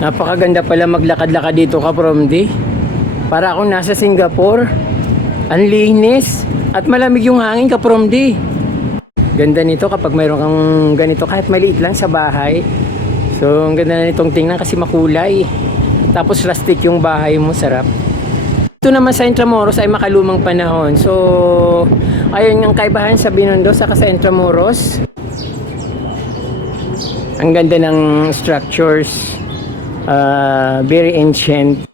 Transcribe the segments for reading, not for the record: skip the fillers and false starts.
Napakaganda pala maglakad-lakad dito ka Promdi. Para akong nasa Singapore. Ang linis at malamig yung hangin ka Promdi. Ganda nito kapag mayroon kang ganito kahit maliit lang sa bahay. So ang ganda na nitong tingnan kasi makulay. Tapos rustic yung bahay mo, sarap. Ito naman sa Intramuros ay makalumang panahon. So ayun yung kaibahan sa Binondo sa Intramuros. Ang ganda ng structures. Very ancient.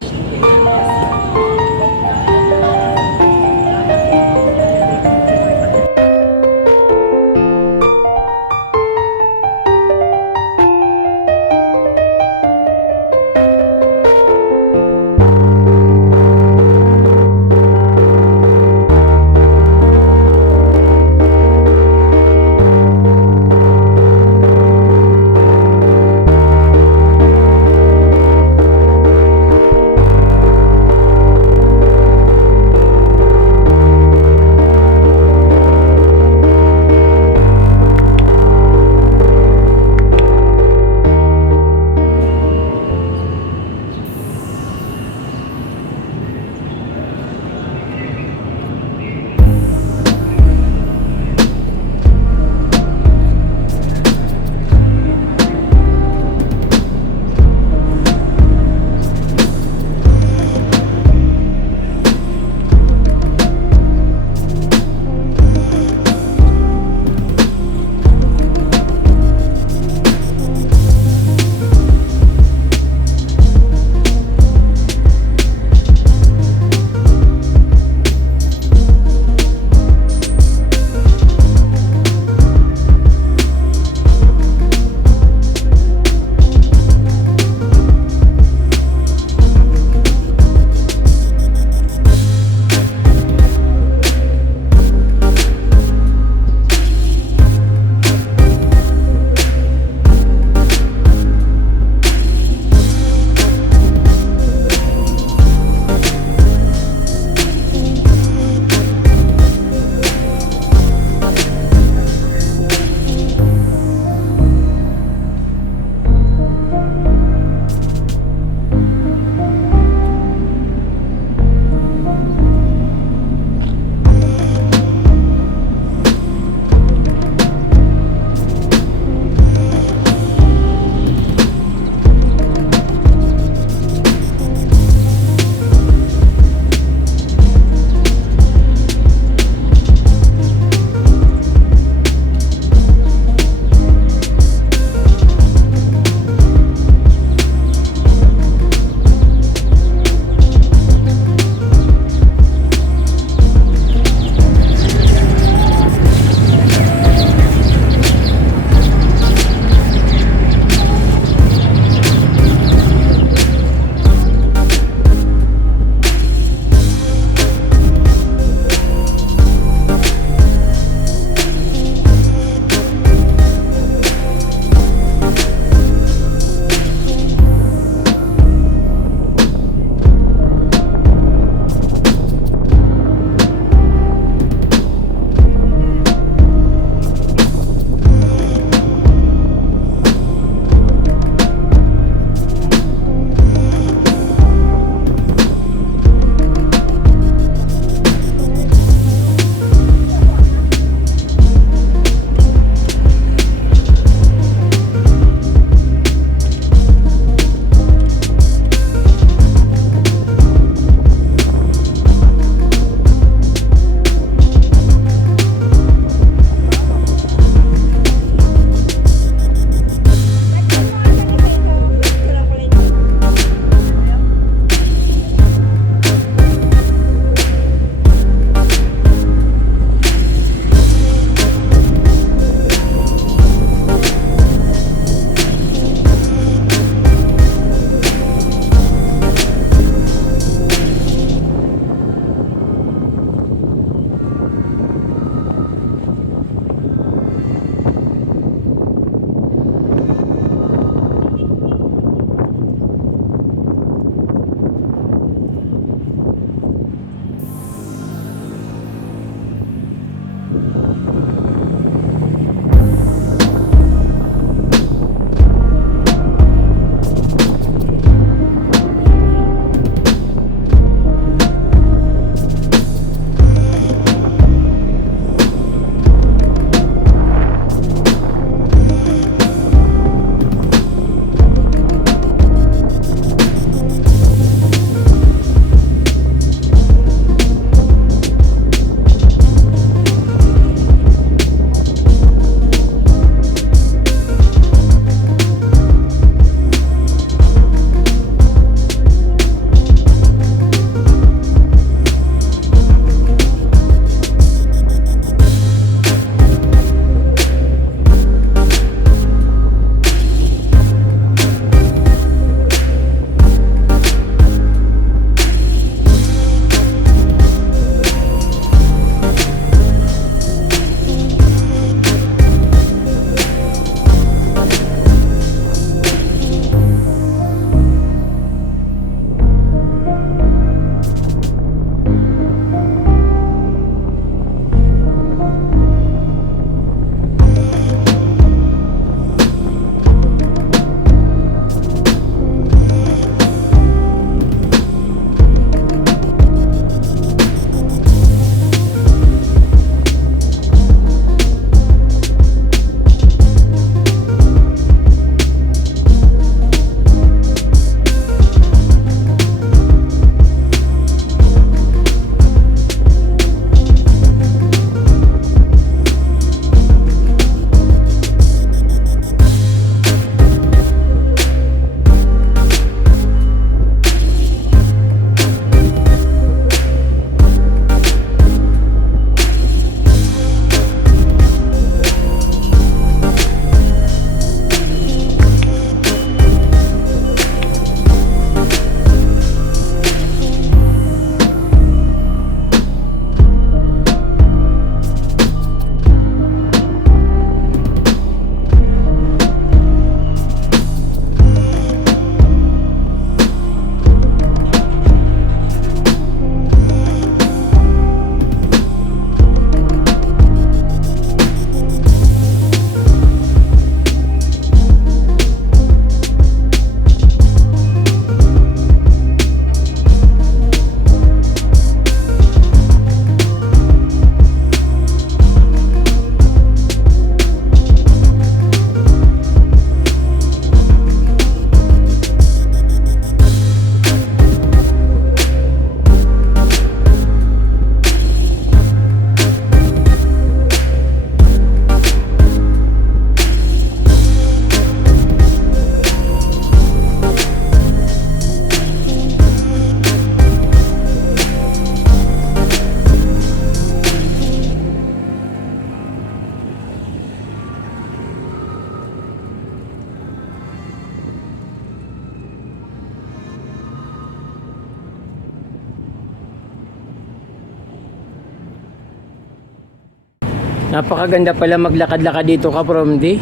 Napakaganda pala maglakad-lakad dito ka Promdi.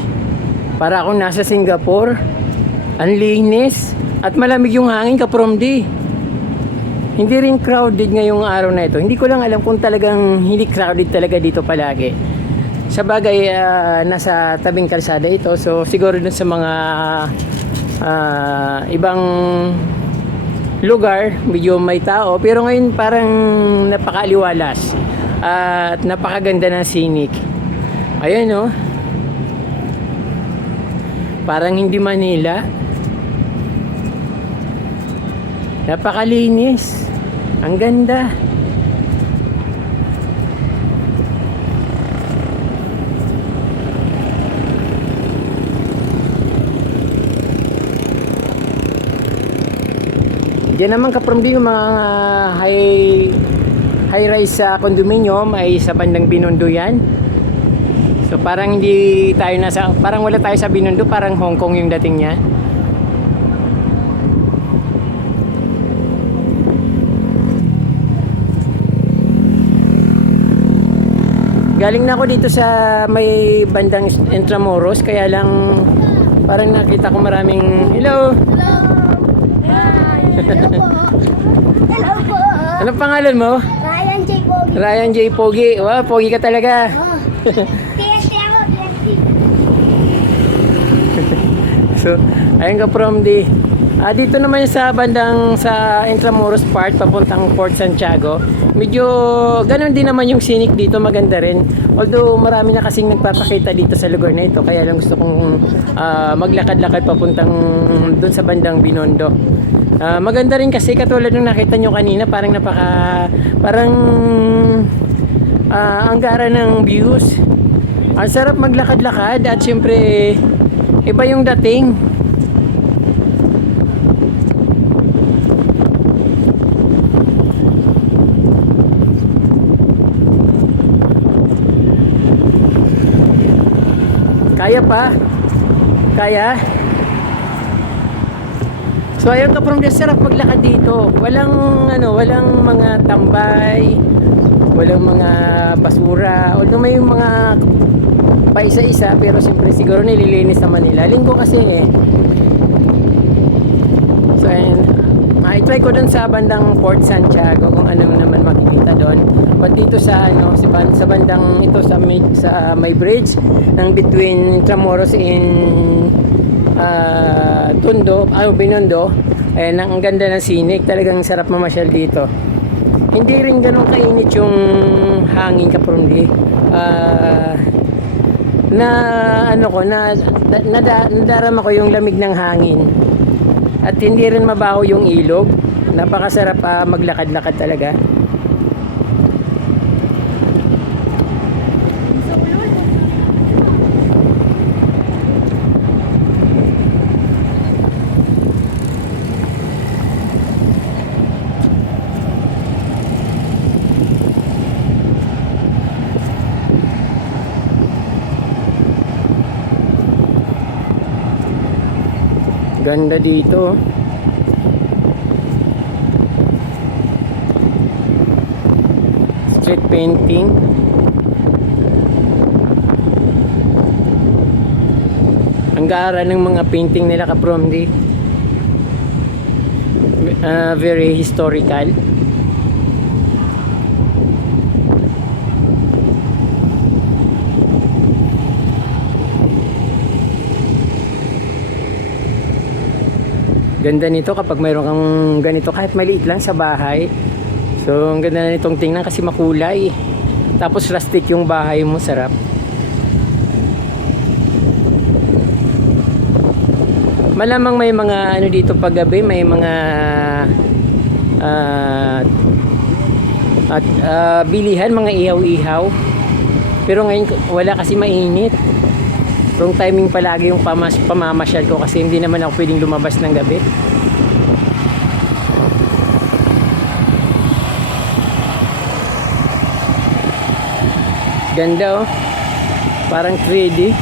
Para akong nasa Singapore. Ang linis at malamig yung hangin ka Promdi. Hindi rin crowded ngayong araw na ito. Hindi ko lang alam kung talagang hindi crowded talaga dito palagi. Sa bagay, nasa tabing kalsada ito. So siguro dun sa mga ibang lugar medyo may tao. Pero ngayon parang napakaaliwalas. At napakaganda ng scenic. Ayan oh. Parang hindi Manila. Napakalinis. Ang ganda. Diyan naman ka-Promdi yung mga high-rise sa condominium ay sa bandang Binondo yan. So parang hindi tayo parang wala tayo sa Binondo, parang Hong Kong yung dating niya. Galing na ako dito sa may bandang Intramuros, kaya lang parang nakita ko maraming hello. Hello po. Hello po. Anong pangalan mo? Ryan J. Pogi. Ryan J. Pogi. Wow, pogi ka talaga. Oh. TST ako, TST. So, ayun ka Promdi. Dito naman sa bandang sa Intramuros part papuntang Fort Santiago. Medyo ganun din naman yung scenic dito, maganda rin. Although marami na kasing nagpapakita dito sa lugar na ito, kaya lang gusto kong maglakad-lakad papuntang doon sa bandang Binondo. Maganda rin kasi katulad ng nakita nyo kanina, parang ang gara ng views. Ang sarap maglakad-lakad at syempre iba yung dating. Kaya pa? Kaya? So ayun ka Promdi, sarap maglakad dito. Walang mga tambay, walang mga basura. Although may mga paisa-isa, pero siyempre siguro nililinis naman nila. Linggo kasi eh. So ayun, i-try ko dun sa bandang Fort Santiago kung ano naman makikita doon. But dito sa sa bandang ito sa may bridge ng between Intramuros and Binondo, ang ganda ng scenic, talagang sarap mamasyal dito. Hindi rin ganun kainit yung hangin ka-Promdi. Nadarama ko yung lamig ng hangin. At hindi rin mabaho yung ilog. Napakasarap maglakad-lakad talaga. Ganda dito. Street painting. Ang gaara ng mga painting nila ka-Promdi. Very historical. Ganda nito kapag mayroon kang ganito kahit maliit lang sa bahay. So ang ganda na nitong tingnan kasi makulay. Tapos rustic yung bahay mo, sarap. Malamang may mga dito paggabi, may mga bilihan, mga ihaw-ihaw. Pero ngayon wala kasi mainit. Wrong timing palagi yung pamamasyal ko kasi hindi naman ako pwedeng lumabas ng gabi. Ganda oh. Parang 3D.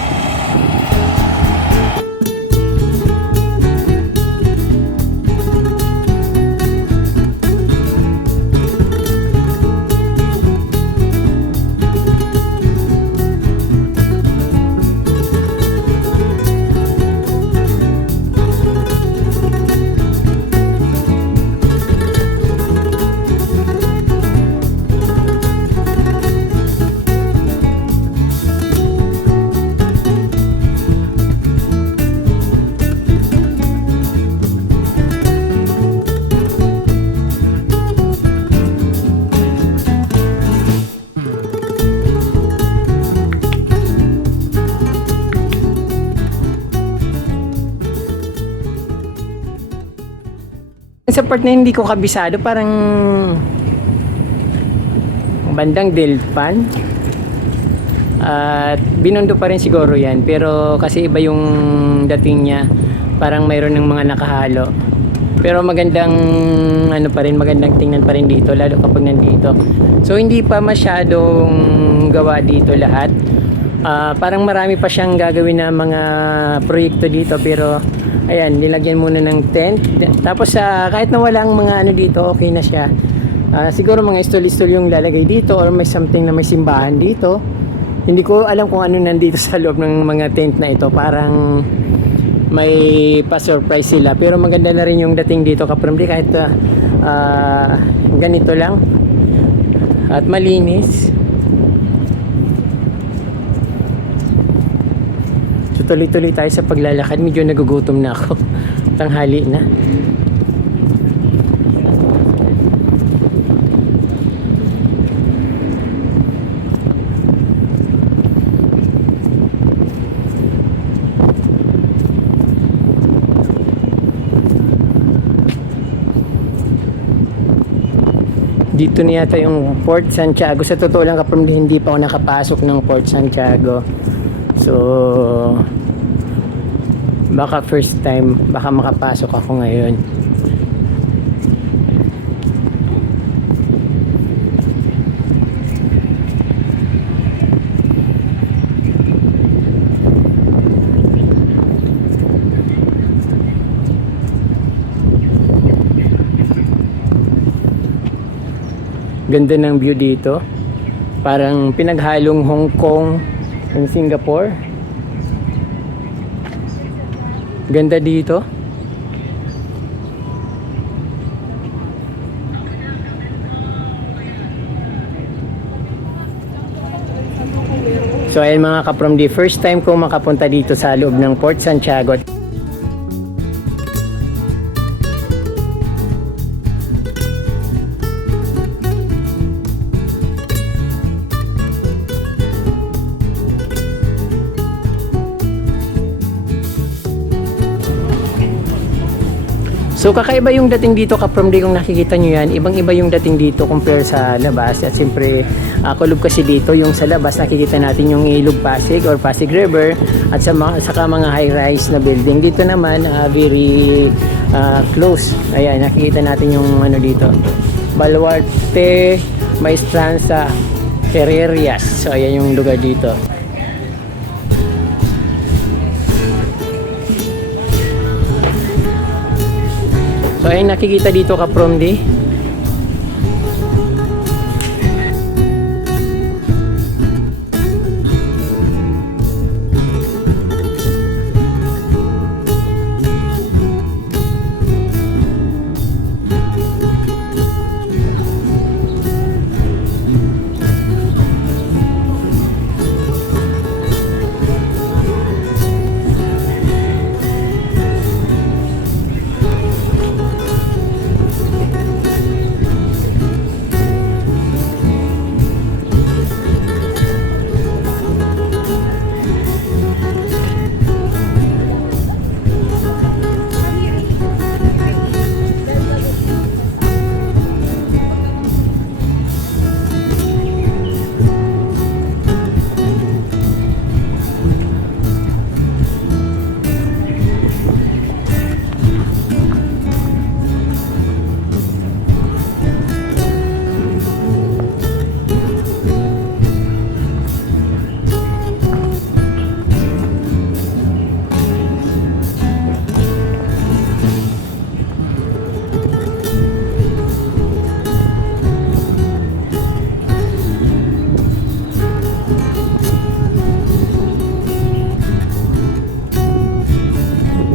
Sa part na hindi ko kabisado, parang bandang Delpan at Binondo pa rin siguro yan, pero kasi iba yung dating niya, parang mayroon ng mga nakahalo, pero magandang ano pa rin, magandang tingnan pa rin dito lalo kapag nandito. So hindi pa masyadong gawa dito lahat. Parang marami pa siyang gagawin na mga proyekto dito, pero ayan, nilagyan muna ng tent. Tapos kahit na walang mga ano dito, okay na siya. Siguro mga istol-istol yung lalagay dito, or may something na may simbahan dito. Hindi ko alam kung ano nandito sa loob ng mga tent na ito. Parang may pa-surprise sila, pero maganda na rin yung dating dito Kapromdi, kahit ganito lang at malinis. Tuloy-tuloy tayo sa paglalakad. Medyo nagugutom na ako. Tanghali na. Dito na yata yung Fort Santiago. Sa totoo lang Kapromdi, hindi pa ako nakapasok ng Fort Santiago. So baka first time, baka makapasok ako ngayon. Ganda ng view dito. Parang pinaghalong Hong Kong and Singapore. Ganda dito. So ayan mga Kapromdi, first time ko makapunta dito sa loob ng Fort Santiago. So kakaiba yung dating dito Kapromdi, kung nakikita nyo yan, ibang iba yung dating dito compare sa labas. At siyempre kulob kasi dito, yung sa labas nakikita natin yung ilog Pasig or Pasig River, at saka mga high-rise na building. Dito naman very close. Ayan, nakikita natin yung ano dito, Baluarte, Maestranza, Ferrerias. So ayan yung lugar dito. So ayun nakikita dito Kapromdi.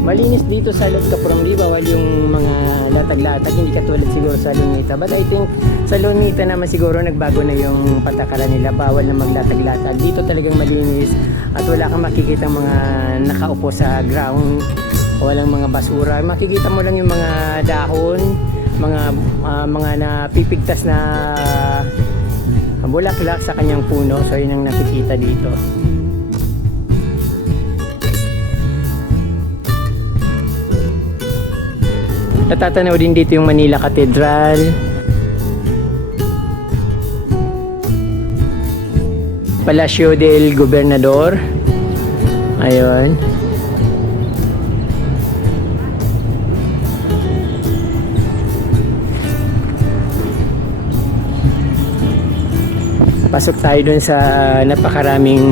Malinis dito sa loob Kapromdi, bawal yung mga latag-latag, hindi katulad siguro sa Lunita. But I think sa Lunita naman siguro nagbago na yung patakaran nila, bawal na maglatag-latag. Dito talagang malinis at wala kang makikita mga nakaupo sa ground, walang mga basura. Makikita mo lang yung mga dahon, mga napipigtas na bulaklak sa kanyang puno. So yun ang nakikita dito. Natatanaw din dito yung Manila Cathedral. Palacio del Gobernador. Ayun. Pasok tayo dun sa napakaraming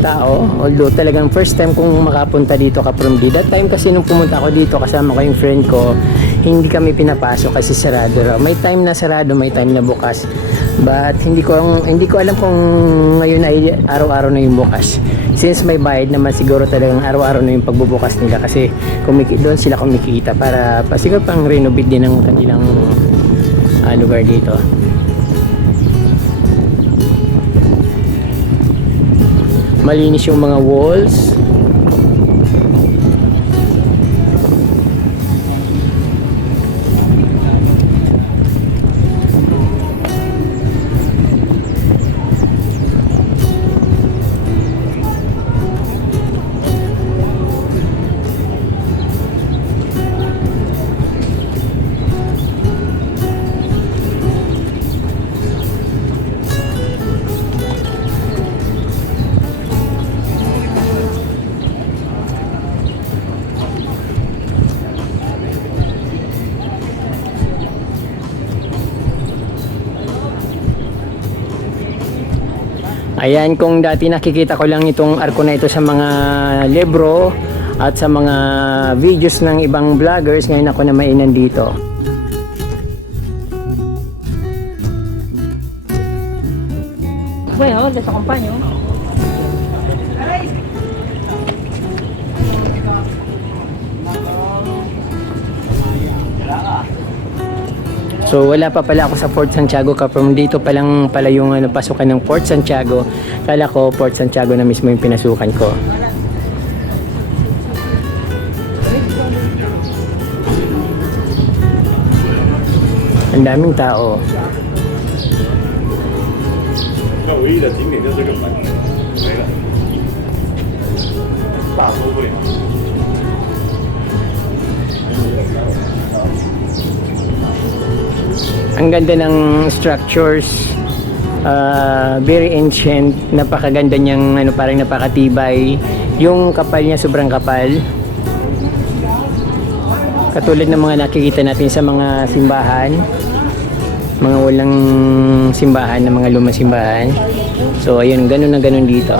tao. Although talagang first time kong makapunta dito Promdi. That time kasi nung pumunta ako dito kasama ko yung friend ko, hindi kami pinapasok kasi sarado raw. May time na sarado, may time na bukas. But hindi ko alam kung ngayon ay araw-araw na yung bukas. Since may bayad naman, siguro talagang araw-araw na yung pagbubukas nila kasi doon sila kumikita para siguro pang renovate din ng kanilang lugar dito. Malinis yung mga walls. Ayan, kung dati nakikita ko lang itong arko na ito sa mga libro at sa mga videos ng ibang vloggers, ngayon ako na mainan dito. Bueno, les acompaño. So wala pa pala ako sa Fort Santiago from dito pa lang pala yung pasukan ng Fort Santiago. Kala ko Fort Santiago na mismo yung pinasukan ko. Ang daming tao. 那唯一的景点就是这个门，没了，大受不了。 Ang ganda ng structures, very ancient, napakaganda niyang parang napakatibay. Yung kapal niya sobrang kapal. Katulad ng mga nakikita natin sa mga simbahan, mga walang simbahan na mga lumang simbahan. So ayun, ganun na ganun dito.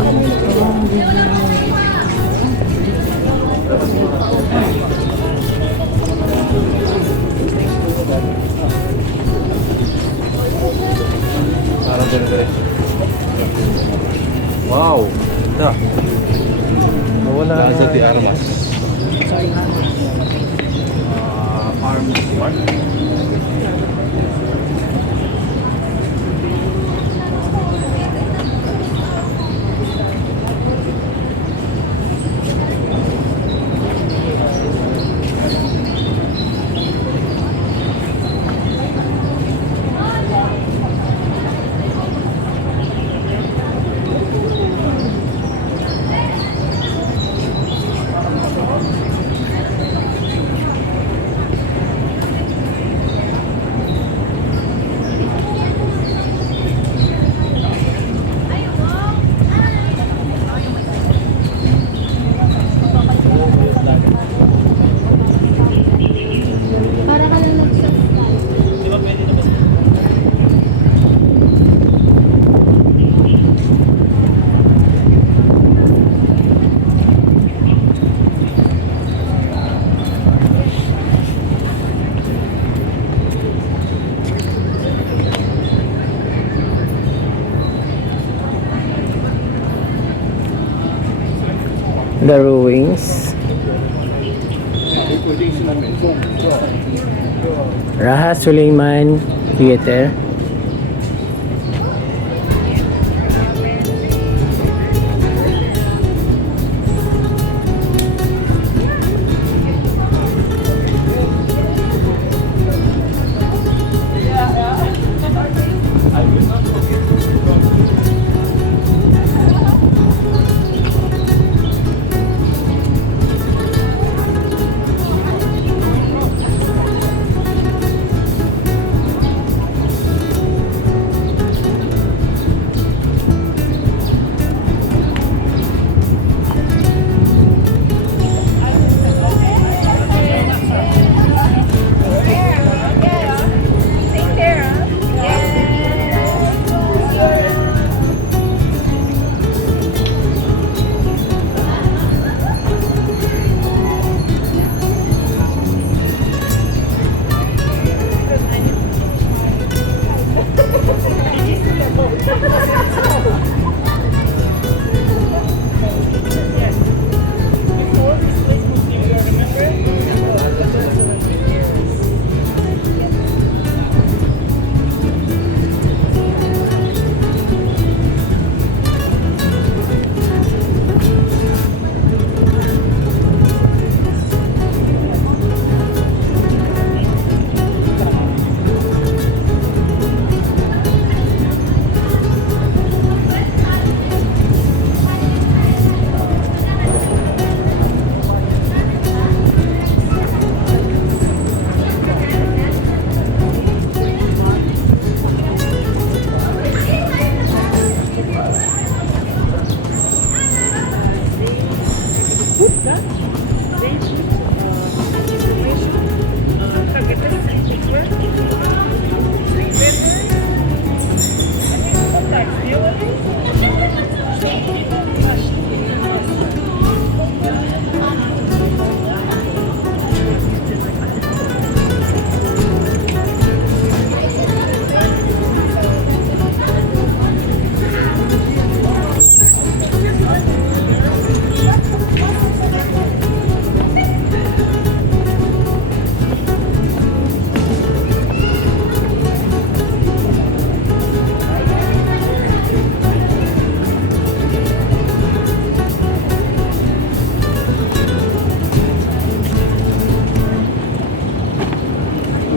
Wow, ganda. Nawala na di armas. Arms one. The ruins. Raha Suleiman Theater.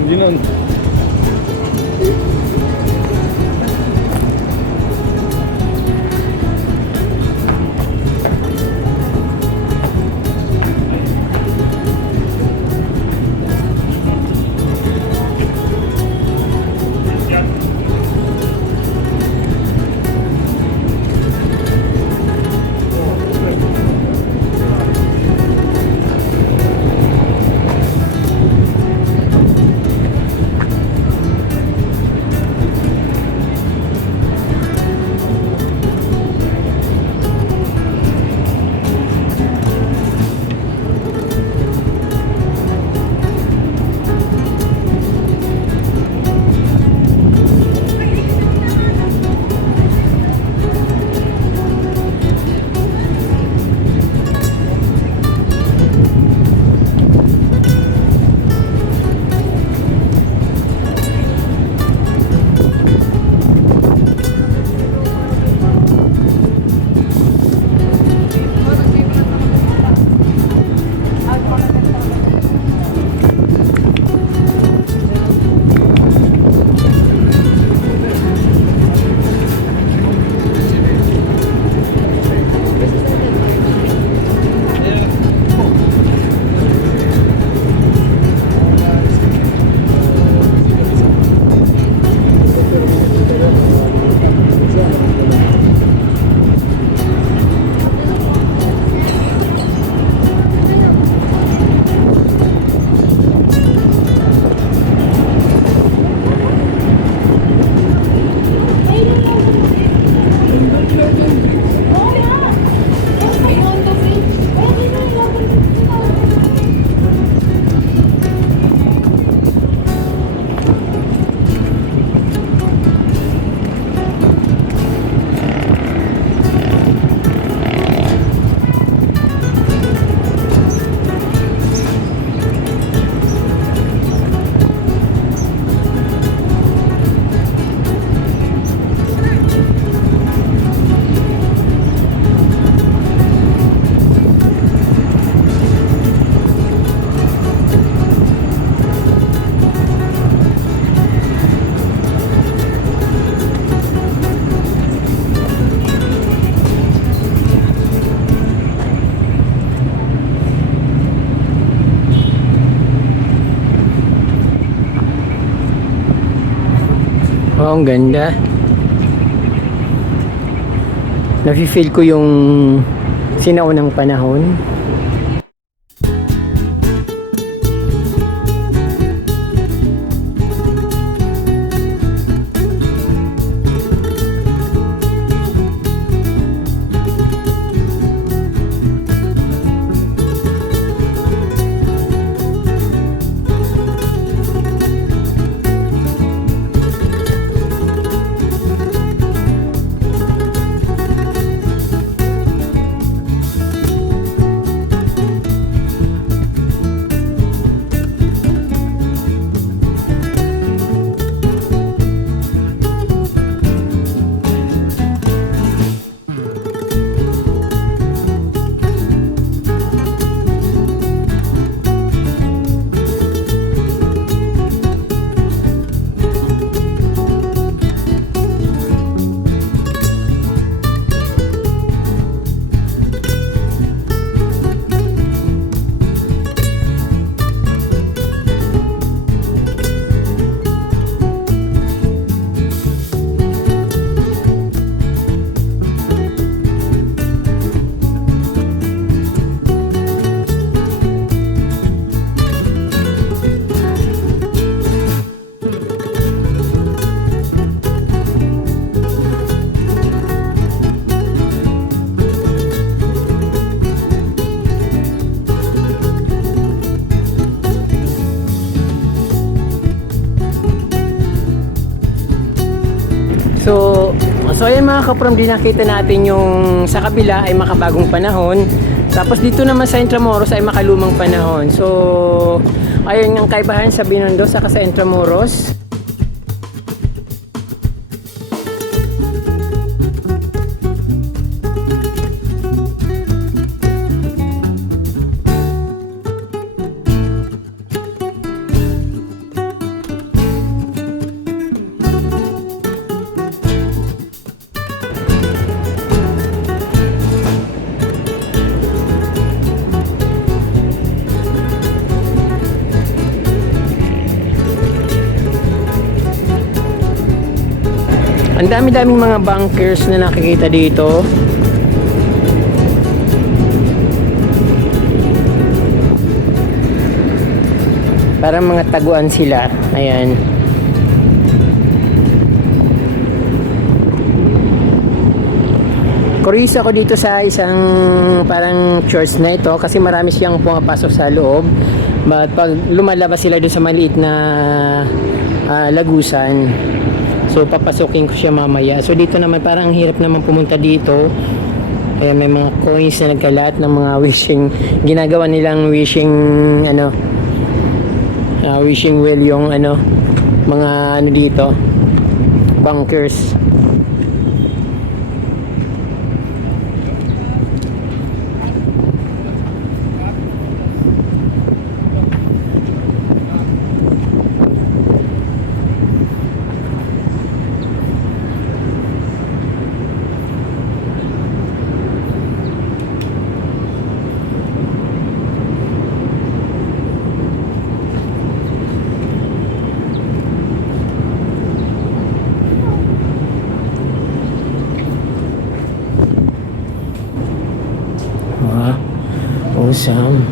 original. Oh, ang ganda. Nafe-feel ko yung sinaunang panahon. So ayan mga kaprom, nakita natin yung sa kabila ay makabagong panahon. Tapos dito naman sa Intramuros ay makalumang panahon. So ayun ang kaibahan sa Binondo sa Intramuros. Ang dami-daming mga bunkers na nakikita dito. Parang mga taguan sila. Ayan. Curious ako dito sa isang parang church na ito kasi marami siyang pumapasok sa loob. But pag lumalabas sila doon sa maliit na lagusan, so papasukin ko siya mamaya. So dito naman parang hirap naman pumunta dito. Kaya may mga coins na nagkalat ng mga wishing, ginagawa nilang wishing wishing well yung mga dito, bunkers. Awesome.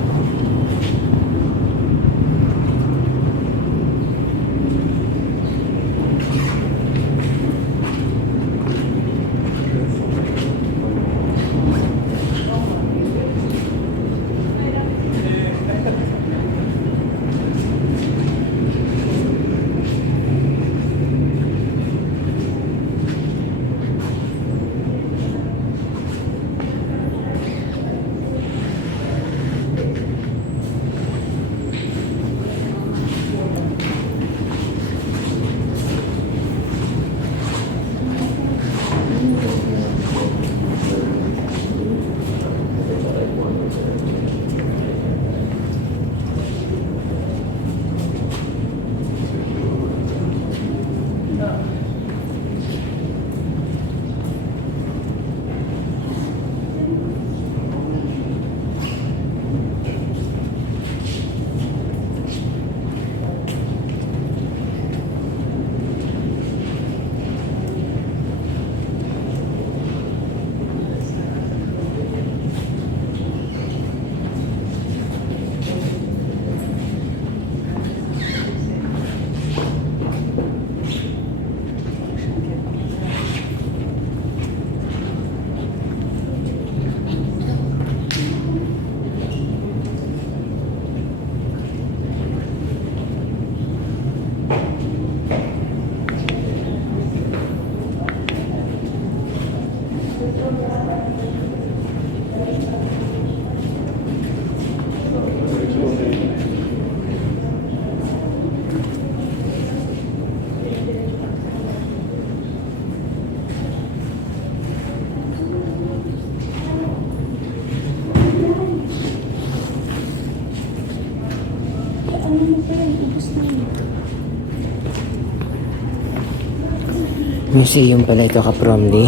Museum pala ito, Kapromdi.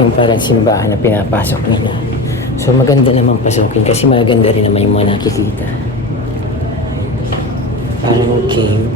Yung parang simbahan na pinapasok nila. So maganda naman pasukin kasi maganda rin naman yung mga nakikita. Parang cave.